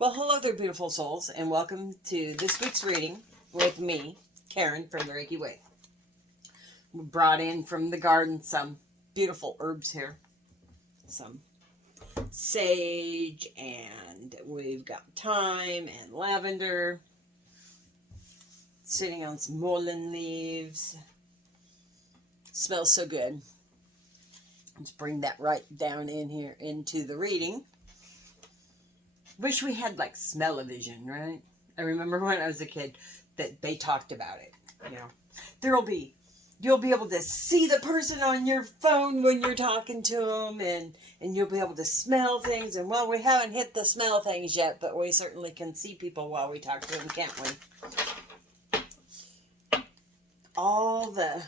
Well, hello there, beautiful souls, and welcome to this week's reading with me, Karen from the Reiki Way. We brought in from the garden some beautiful herbs here, some sage, and we've got thyme and lavender, sitting on some mullein leaves. Smells so good. Let's bring that right down in here into the reading. Wish we had like smell-o-vision, right? I remember when I was a kid that they talked about it. You'll be able to see the person on your phone when you're talking to them, and you'll be able to smell things. And well, we haven't hit the smell things yet, but we certainly can see people while we talk to them, can't we? All the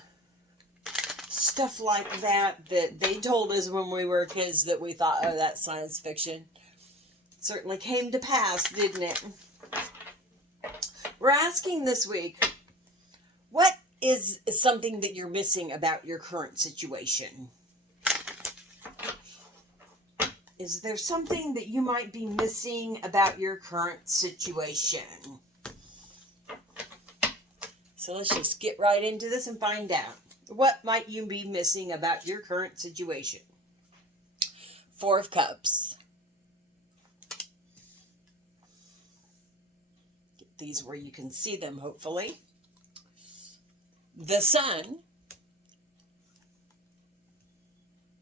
stuff like that they told us when we were kids that we thought, oh, that's science fiction. Certainly came to pass, didn't it? We're asking this week, what is something that you're missing about your current situation? Is there something that you might be missing about your current situation? So let's just get right into this and find out. What might you be missing about your current situation? Four of Cups. These where you can see them, hopefully. The Sun.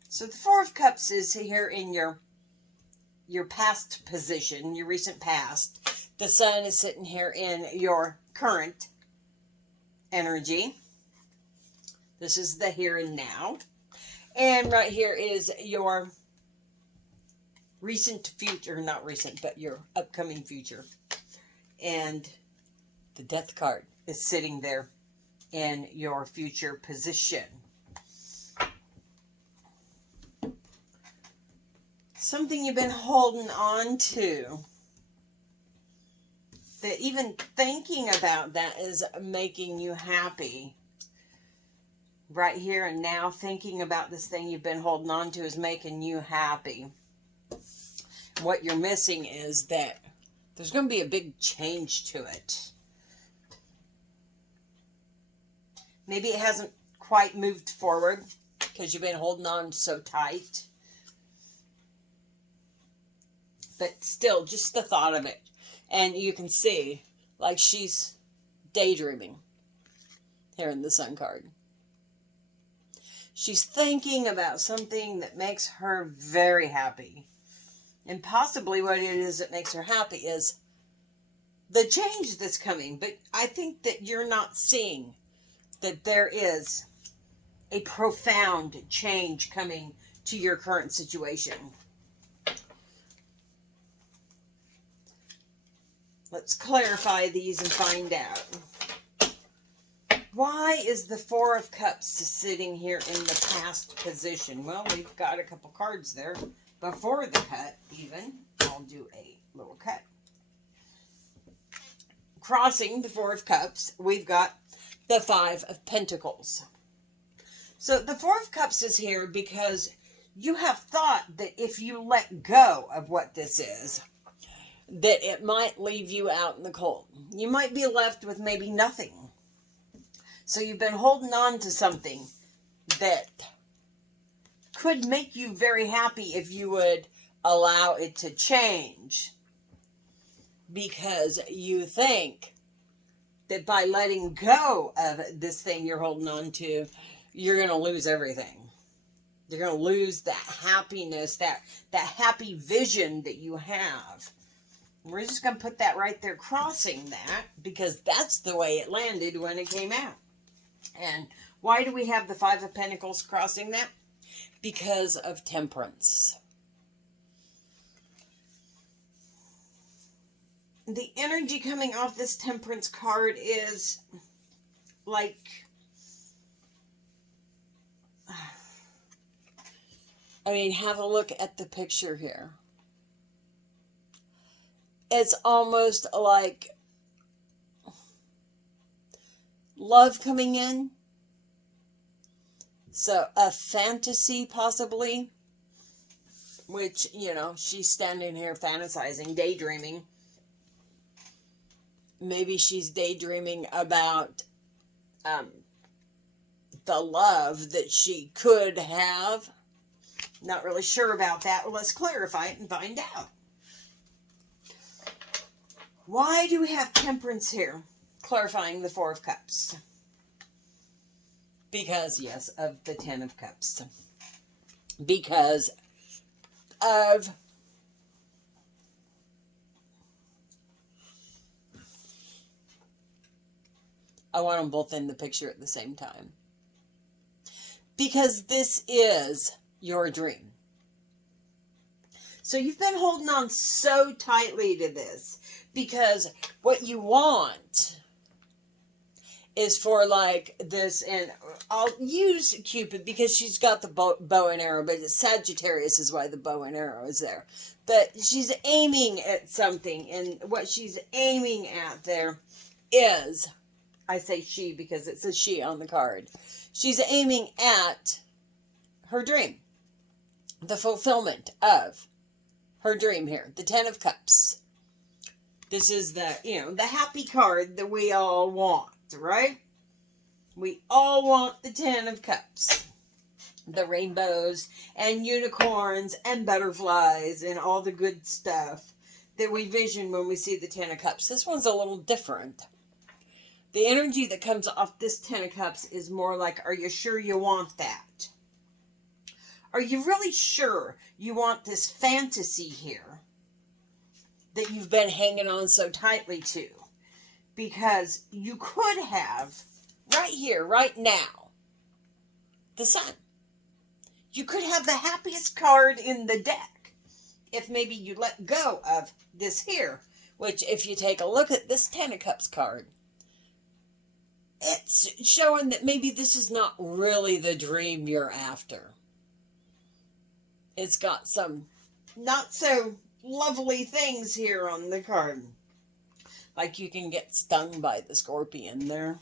So the Four of Cups is here in your past position, your recent past. The Sun is sitting here in your current energy. This is the here and now. And right here is your recent future, not recent, but your upcoming future. And the Death card is sitting there in your future position. Something you've been holding on to, that even thinking about that is making you happy. Right here and now, thinking about this thing you've been holding on to is making you happy. What you're missing is that there's going to be a big change to it. Maybe it hasn't quite moved forward because you've been holding on so tight. But still, just the thought of it. And you can see, like, she's daydreaming here in the Sun card. She's thinking about something that makes her very happy. And possibly what it is that makes her happy is the change that's coming. But I think that you're not seeing that there is a profound change coming to your current situation. Let's clarify these and find out. Why is the Four of Cups sitting here in the past position? Well, we've got a couple cards there. Before the cut, even, I'll do a little cut. Crossing the Four of Cups, we've got the Five of Pentacles. So the Four of Cups is here because you have thought that if you let go of what this is, that it might leave you out in the cold. You might be left with maybe nothing. So you've been holding on to something that could make you very happy if you would allow it to change, because you think that by letting go of this thing you're holding on to, you're going to lose everything. You're going to lose that happiness, that happy vision that you have. We're just going to put that right there, crossing that, because that's the way it landed when it came out. And why do we have the Five of Pentacles crossing that? Because of Temperance. The energy coming off this Temperance card is like, I mean, have a look at the picture here. It's almost like love coming in. So a fantasy possibly, which, you know, she's standing here fantasizing, daydreaming maybe she's daydreaming about the love that she could have. Not really sure about that. Well, let's clarify it and find out. Why do we have Temperance here? Clarifying the Four of Cups. Because, yes, of the Ten of Cups. Because of I want them both in the picture at the same time. Because this is your dream. So you've been holding on so tightly to this. Because what you want is for like this, and I'll use Cupid because she's got the bow and arrow, but Sagittarius is why the bow and arrow is there. But she's aiming at something, and what she's aiming at there is, I say she because it says she on the card. She's aiming at her dream. The fulfillment of her dream here. The Ten of Cups. This is the, the happy card that we all want, right? We all want the Ten of Cups. The rainbows and unicorns and butterflies and all the good stuff that we vision when we see the Ten of Cups. This one's a little different. The energy that comes off this Ten of Cups is more like, are you sure you want that? Are you really sure you want this fantasy here that you've been hanging on so tightly to? Because you could have, right here, right now, the Sun. You could have the happiest card in the deck if maybe you let go of this here. Which, if you take a look at this Ten of Cups card, it's showing that maybe this is not really the dream you're after. It's got some not so lovely things here on the card. Like you can get stung by the scorpion there.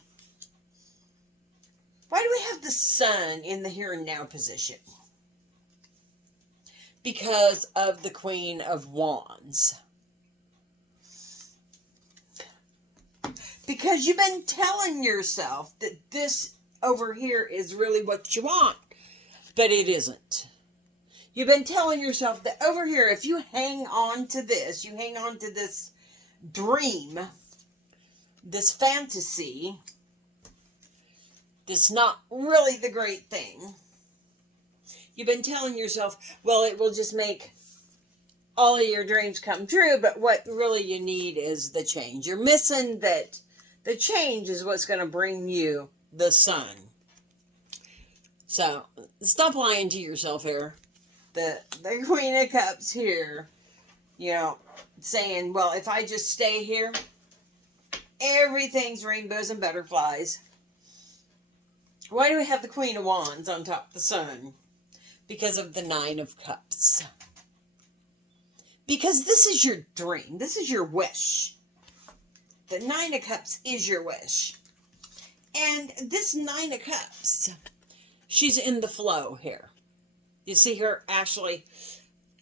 Why do we have the Sun in the here and now position? Because of the Queen of Wands. Because you've been telling yourself that this over here is really what you want, but it isn't. You've been telling yourself that over here, if you hang on to this, you hang on to this dream, this fantasy, that's not really the great thing. You've been telling yourself, well, it will just make all of your dreams come true, but what really you need is the change. You're missing that the change is what's going to bring you the Sun. So, stop lying to yourself here. The Queen of Cups here, saying, well, if I just stay here, everything's rainbows and butterflies. Why do we have the Queen of Wands on top of the Sun? Because of the Nine of Cups. Because this is your dream. This is your wish. The Nine of Cups is your wish. And this Nine of Cups, she's in the flow here. You see her actually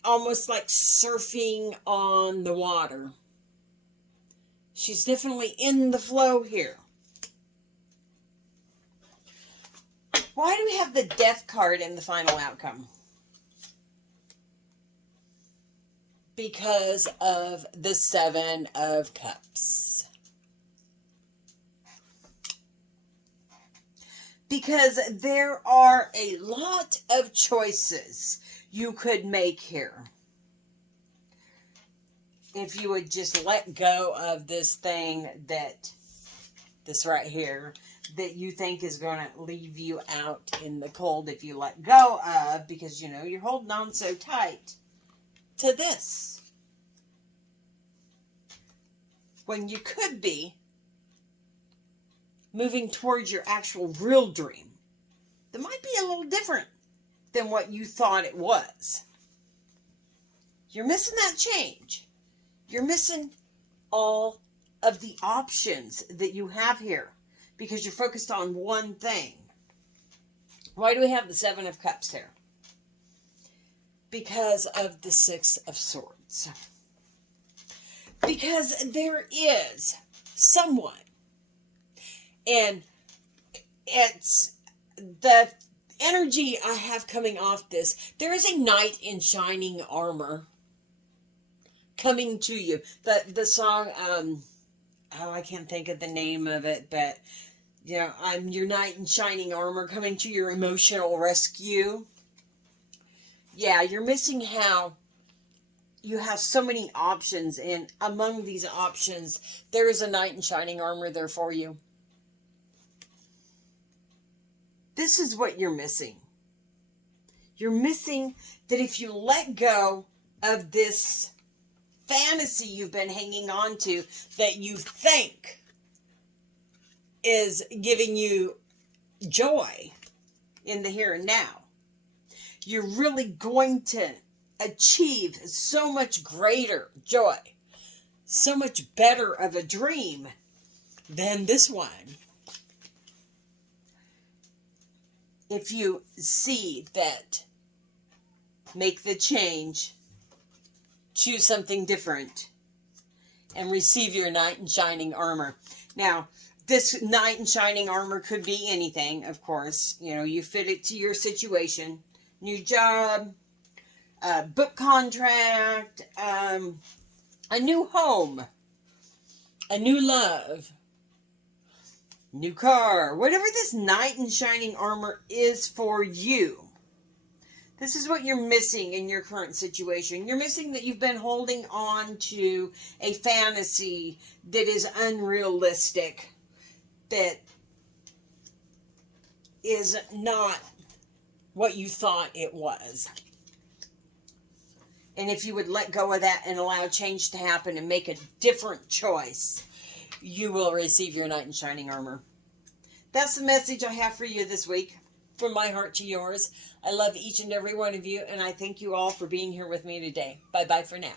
almost like surfing on the water. She's definitely in the flow here. Why do we have the Death card in the final outcome? Because of the Seven of Cups. Because there are a lot of choices you could make here. If you would just let go of this thing this right here, that you think is going to leave you out in the cold if you let go of, because, you're holding on so tight to this. When you could be moving towards your actual real dream that might be a little different than what you thought it was. You're missing that change. You're missing all of the options that you have here because you're focused on one thing. Why do we have the Seven of Cups here? Because of the Six of Swords. Because there is someone. And it's the energy I have coming off this. There is a knight in shining armor coming to you. The song, I can't think of the name of it, but, you know, I'm your knight in shining armor coming to your emotional rescue. Yeah, you're missing how you have so many options, and among these options, there is a knight in shining armor there for you. This is what you're missing. You're missing that if you let go of this fantasy you've been hanging on to that you think is giving you joy in the here and now, you're really going to achieve so much greater joy, so much better of a dream than this one. If you see that, make the change, choose something different, and receive your knight in shining armor. Now, this knight in shining armor could be anything, of course. You know, you fit it to your situation. New job, book contract, a new home, a new love, new car, whatever this knight in shining armor is for you. This is what you're missing in your current situation. You're missing that you've been holding on to a fantasy that is unrealistic, that is not what you thought it was. And if you would let go of that and allow change to happen and make a different choice, you will receive your knight in shining armor. That's the message I have for you this week. From my heart to yours. I love each and every one of you, and I thank you all for being here with me today. Bye-bye for now.